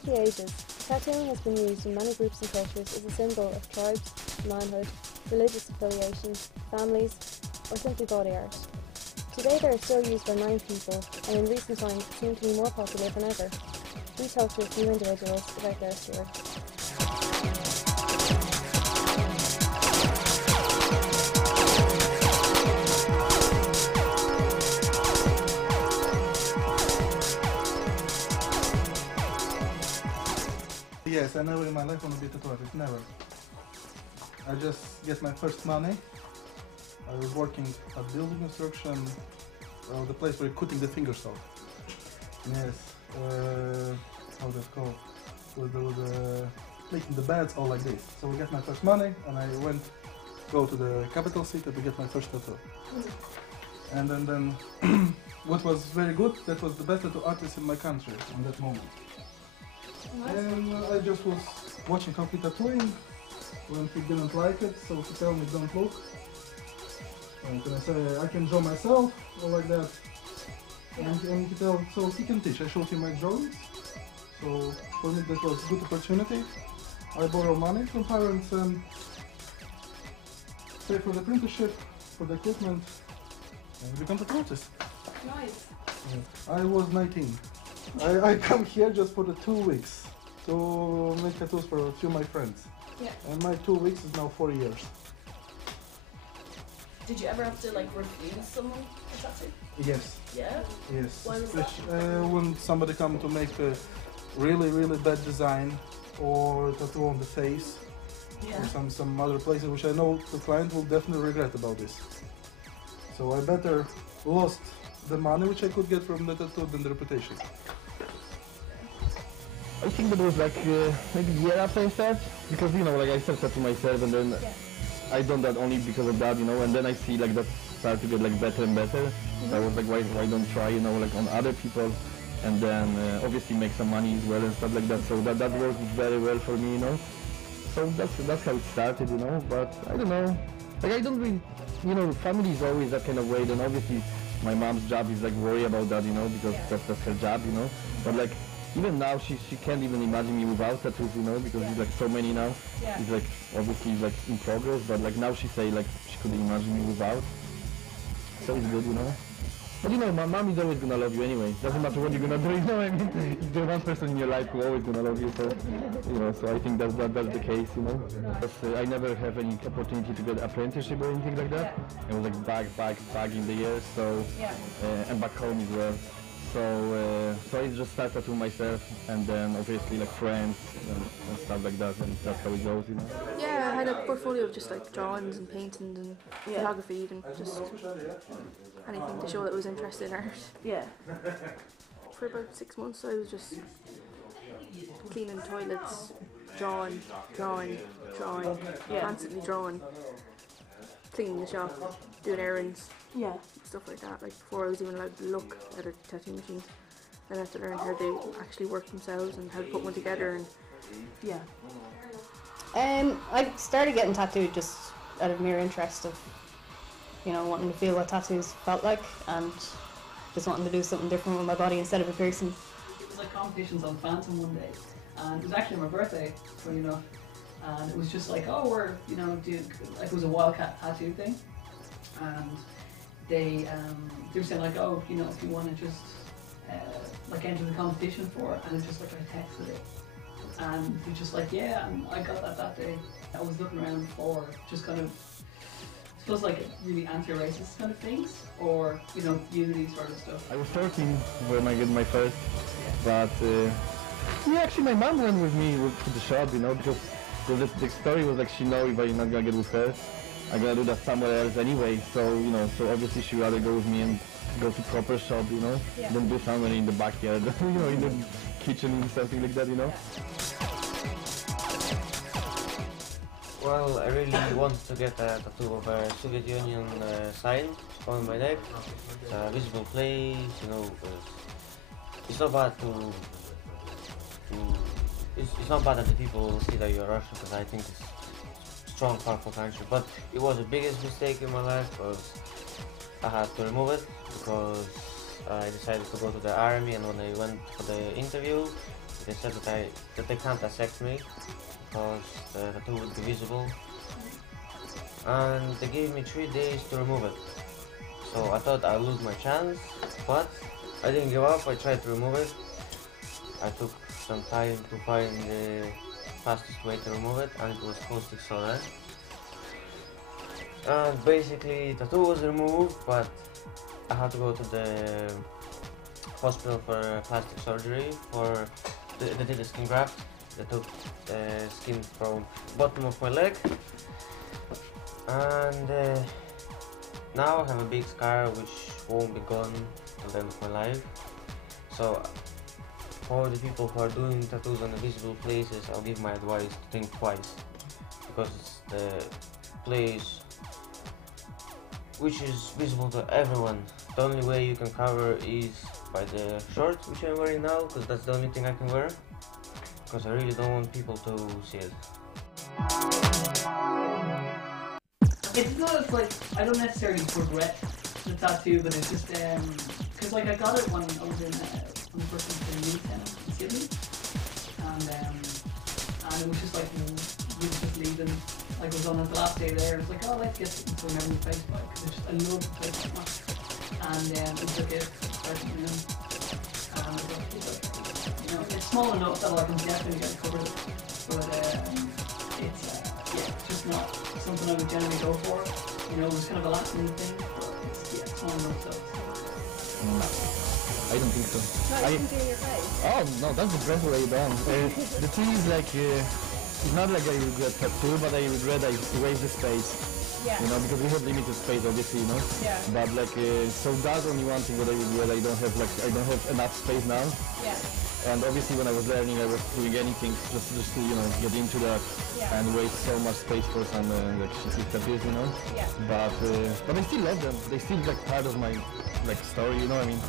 Throughout the ages, tattooing has been used in many groups and cultures as a symbol of tribes, manhood, religious affiliations, families, or simply body art. Today they are still used by many people, and in recent times seem to be more popular than ever. We talked to a few individuals about their story. Yes, I never in my life want to be a tattoo artist, never. I just get my first money. I was working at building construction, the place where you're cutting the fingers off. Yes, how that's called? With making the beds all like this. So we get my first money, and I go to the capital city to get my first tattoo. And then what was very good, that was the best tattoo artist in my country in that moment. Nice. And I just was watching how he tattooing when he didn't like it, so he told me don't look. And I say I can draw myself or like that. Yeah. And he told so he can teach. I showed him my drawings. So for me that was a good opportunity. I borrow money from parents and pay for the apprenticeship, for the equipment, and become a tattoo artist. Nice. Yeah. I was 19. I come here just for the 2 weeks to make tattoos for a few of my friends. Yeah. And my 2 weeks is now 4 years. Did you ever have to like refuse someone a tattoo? Yes. Yeah? Yes. Why was that? When somebody come to make a really bad design or tattoo on the face, Yeah. or some other places which I know the client will definitely regret about this. So I better lost the money which I could get from the tattoo than the reputation. I think that was like maybe a year after I started, because you know, like I started to myself, and then I done that only because of that, you know, and then I see like that start to get like better and better. So I was like, why don't try, you know, like on other people, and then obviously make some money as well and stuff like that. So that worked very well for me, you know. So that's how it started, you know. But I don't know, like I don't really, you know, family is always that kind of way. Then obviously my mom's job is like worry about that, you know, because that's her job, you know. But like even now she can't even imagine me without tattoos, you know, because there's like so many now. Yeah. It's like obviously like in progress, but like now she say like she couldn't imagine me without. So it's good, you know. But you know, my mom is always gonna love you anyway. Doesn't matter what you're gonna do, you know what I mean? The one person in your life who always gonna love you, so you know. So I think that's the case, you know. But I never have any opportunity to get apprenticeship or anything like that. It was like back in the years, so and back home as well. So I just started to myself, and then obviously like friends and stuff like that, and that's how it goes, you know. Yeah, I had a portfolio of just like drawings and paintings and photography and just anything to show that I was interested in art. Yeah. For about 6 months I was just cleaning toilets, drawing, constantly drawing, cleaning the shop, doing errands. Yeah. Stuff like that, like before I was even allowed to look at a tattoo machine. Then I had to learn how they actually work themselves and how to put one together. And yeah. I started getting tattooed just out of mere interest of, you know, wanting to feel what tattoos felt like and just wanting to do something different with my body instead of a piercing. It was like competitions on Phantom one day, and it was actually my birthday, funny enough, and it was just like, oh, we're, you know, doing, like it was a wildcat tattoo thing, and they were saying like, oh, you know, if you want to just like enter the competition for it, and it's just like I texted it, and they're just like, yeah, and I got that day. I was looking around for just kind of, I suppose like really anti-racist kind of things, or you know, unity sort of stuff. I was 13 when I get my first, but yeah, actually my mom went with me to the shop, you know, because the story was like she know if I'm not gonna get with her, I'm gonna do that somewhere else anyway. So you know, so obviously she rather go with me and go to proper shop, you know, than do somewhere in the backyard, you know, in the kitchen, something like that, you know. Well, I really wanted to get a tattoo of a Soviet Union sign on my neck. It's a visible place, you know. It's not bad it's not bad that the people see that you're Russian, because I think it's a strong, powerful country. But it was the biggest mistake in my life, because I had to remove it, because I decided to go to the army, and when I went for the interview, they said that they can't accept me because the tattoo would be visible, and they gave me 3 days to remove it. So I thought I'd lose my chance, but I didn't give up. I tried to remove it. I took some time to find the fastest way to remove it, and it was caustic soda. And basically, tattoo was removed, but I had to go to the hospital for plastic surgery. They did a skin graft. They took the skin from bottom of my leg, and now I have a big scar which won't be gone till the end of my life. So for the people who are doing tattoos on the visible places, I'll give my advice to think twice, because it's the place which is visible to everyone. The only way you can cover is by the shorts which I'm wearing now, because that's the only thing I can wear, because I really don't want people to see it. It's not like I don't necessarily regret the tattoo, but it's just because like I got it when I was in when I first went to Newtown in Sydney, and it was just like we were just leaving. Like it was on the last day there. It was like, oh, let's get something to remember the place by, because I love the place that much. And it was like a present room, and it was like, you know, it's small enough that I can definitely get covered, but it's just not something I would generally go for. You know, it was kind of a last minute thing, but it's small enough, so. I don't think so. No, you can do your face. Oh no, that's the best way done. The thing is like, it's not like I regret tattoo, but I regret I waste the space. Yeah. You know, because we have limited space, obviously, you know. Yeah. But like, so that's only one thing that I regret. I don't have enough space now. Yeah. And obviously, when I was learning, I was doing anything just to get into that and waste so much space for some like shitty tattoos, you know. Yeah. But I still love them. They still like part of my like story, you know what I mean?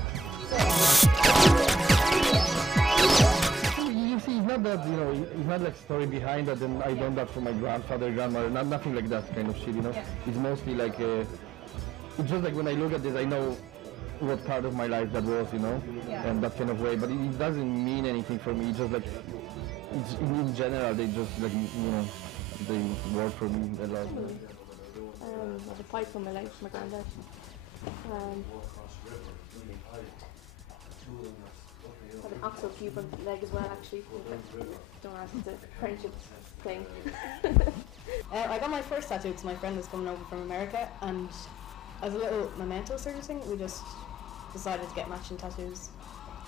You see, it's not that, you know, it's not like story behind that, and I done that for my grandfather, grandmother, nothing like that kind of shit, you know. It's mostly like, it's just like when I look at this, I know what part of my life that was, you know, and that kind of way, but it doesn't mean anything for me. It's just like, it's, in general, they just like, you know, they work for me a lot. I have a pipe on my leg from my granddad. I have an axle tube on my leg as well, actually. Don't ask, it's a friendship thing. I got my first tattoo because my friend was coming over from America, and as a little memento sort of thing, we just decided to get matching tattoos.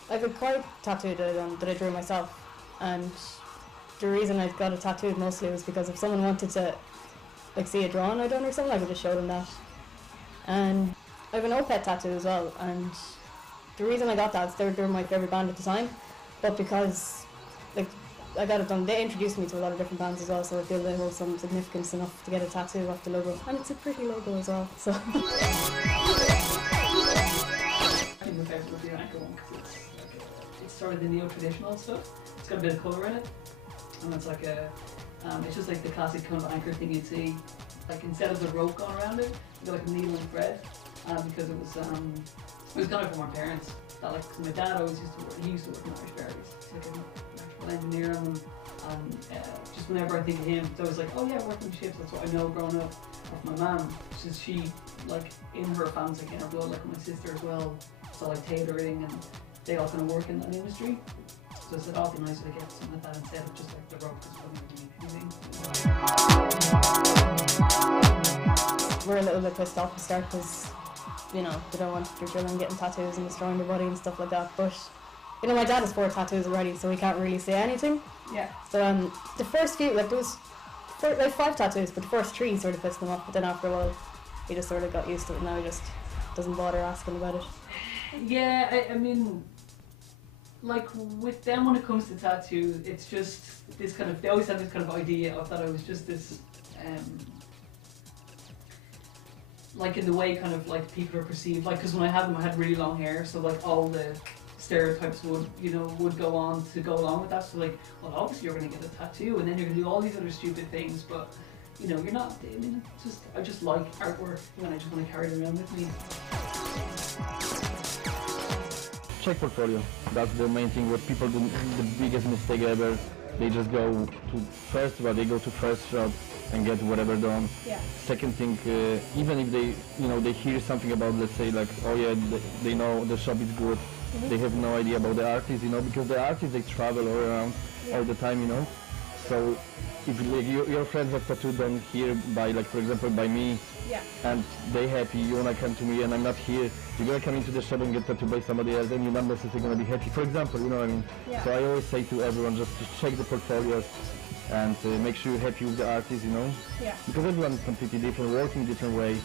I have a quite tattoo that I drew myself, and the reason I got it tattooed mostly was because if someone wanted to like see a drawing I done or something, I could just show them that. And I have an Opeth tattoo as well, and the reason I got that is they were my favourite band at the time, but because like I got it done, they introduced me to a lot of different bands as well, so I feel they hold some significance enough to get a tattoo off the logo, and it's a pretty logo as well, so. My favourite would be an ankle one, because it's sort of the neo-traditional stuff. It's got a bit of colour in it, and it's like a, it's just like the classic kind of anchor thing you'd see, like instead of the rope going around it, you got like a needle and thread, because it was kind of from our parents. That like, cause my dad always used to work in Irish ferries. He's like an electrical engineer on them, and just whenever I think of him, it's always like, oh yeah, working ships. That's what I know growing up. With my mum, she like in her family, like in her blood, like my sister as well. So like tailoring, and they all kind of work in that industry. So I said, oh, it'd be nice to get something like that instead of just like the rope, because anything. We're a little bit pissed off at the start because, you know, they don't want their children getting tattoos and destroying their body and stuff like that. But, you know, my dad has 4 tattoos already, so he can't really say anything. Yeah. So the first few, like there was 5 tattoos, but the first 3 sort of pissed them off. But then after a while, he just sort of got used to it, and now he just doesn't bother asking about it. Yeah, I mean, like with them when it comes to tattoos, it's just this kind of, they always have this kind of idea of that I was just this, like in the way kind of like people are perceived, like because when I had them I had really long hair, so like all the stereotypes would go on to go along with that, so like, well obviously you're going to get a tattoo and then you're going to do all these other stupid things, but you know, you're not, I mean, I just like artwork and I just want to carry it around with me. check portfolio. That's the main thing. What people do, the biggest mistake ever. They just go to festival, they go to first shop and get whatever done. Yeah. Second thing, even if they, they hear something about, let's say, like, oh yeah, they know the shop is good. They have no idea about the artists, because the artists, they travel all around all the time, So if like, your friends have tattoo done here by, like, for example, by me, and they happy, you wanna come to me and I'm not here, you're gonna come into the shop and get tattooed by somebody else, and you're not necessarily gonna be happy. For example, you know what I mean? Yeah. So I always say to everyone, just to check the portfolios and make sure you're happy with the artist, Yeah. because everyone's completely different, working different way.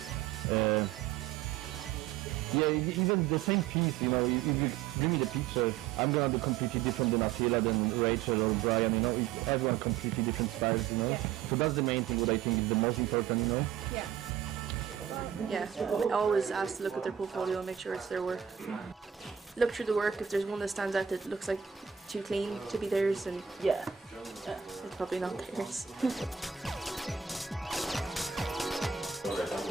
Yeah, even the same piece, if you give me the picture, I'm gonna do completely different than Attila, than Rachel or Brian, everyone completely different styles, So that's the main thing, what I think is the most important, Yeah. Yeah, always ask to look at their portfolio and make sure it's their work. Look through the work. If there's one that stands out that looks like too clean to be theirs, then Yeah. it's probably not theirs.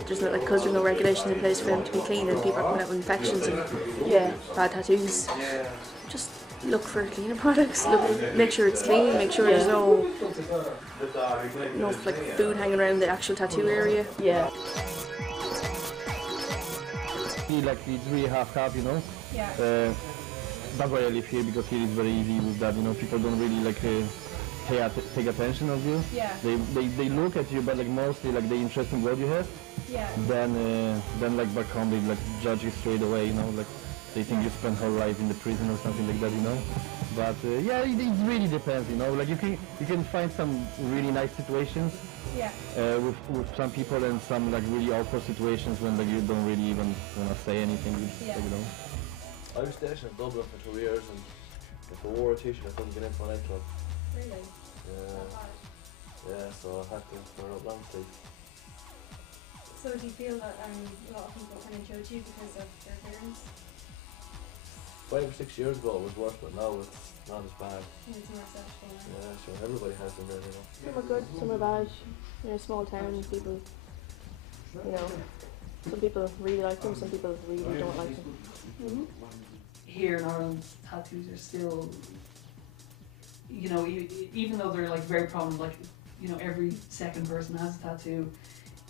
There's no, because there's no regulations in place for them to be clean, and people are coming out with infections and bad tattoos. Just look for cleaner products. Make sure it's clean. Make sure there's no like food hanging around the actual tattoo area. Yeah. Like it's really half-half, Yeah. That's why I live here, because here is very easy with that, people don't really like take attention of you. Yeah. They look at you, but like mostly like the interesting what you have. Yeah. Then like back home they like judge you straight away, like they think you spent whole life in the prison or something like that, But yeah, it really depends, Like you can find some really nice situations. Yeah. With some people, and some like really awkward situations when like you don't really even want to say anything. I was stationed in Dublin for 2 years, and if I wore a t-shirt I couldn't get into my nightclub. Really? Yeah, so I had to wear a long sleeve. So do you feel that a lot of people kind of judge you because of their appearance? 5 or 6 years ago it was worse, but now it's not as bad. It's more acceptable now. Yeah, sure, everybody has them there, Some are good, some are bad. Small town people, some people really like them, some people really don't like them. Here in Ireland, tattoos are still, even though they're like very prominent, like every second person has a tattoo,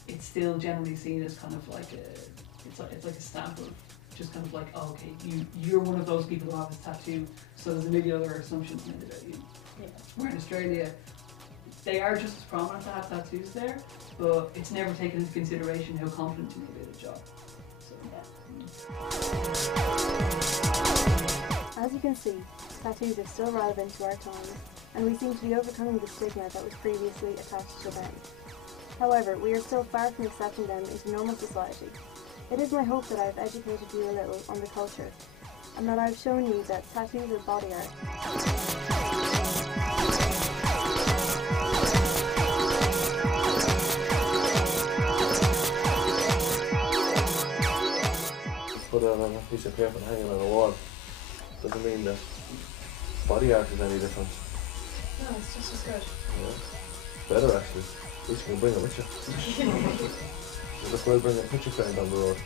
it's still generally seen as kind of like it's like a stamp of just kind of like, oh, okay, you're one of those people who have this tattoo, so there's a million other assumptions made about you. Yeah. Where in Australia, they are just as prominent to have tattoos there, but it's never taken into consideration how confident you may be at the job. So As you can see, tattoos are still relevant to our times, and we seem to be overcoming the stigma that was previously attached to them. However, we are still far from accepting them into normal society. It is my hope that I have educated you a little on the culture, and that I have shown you that tattoos are body art. Put it on a piece of paper and hang it on a wall doesn't mean that body art is any different. No, it's just as good. Yeah. Better actually. At least you can bring it with you. Just well bring a picture frame down the road.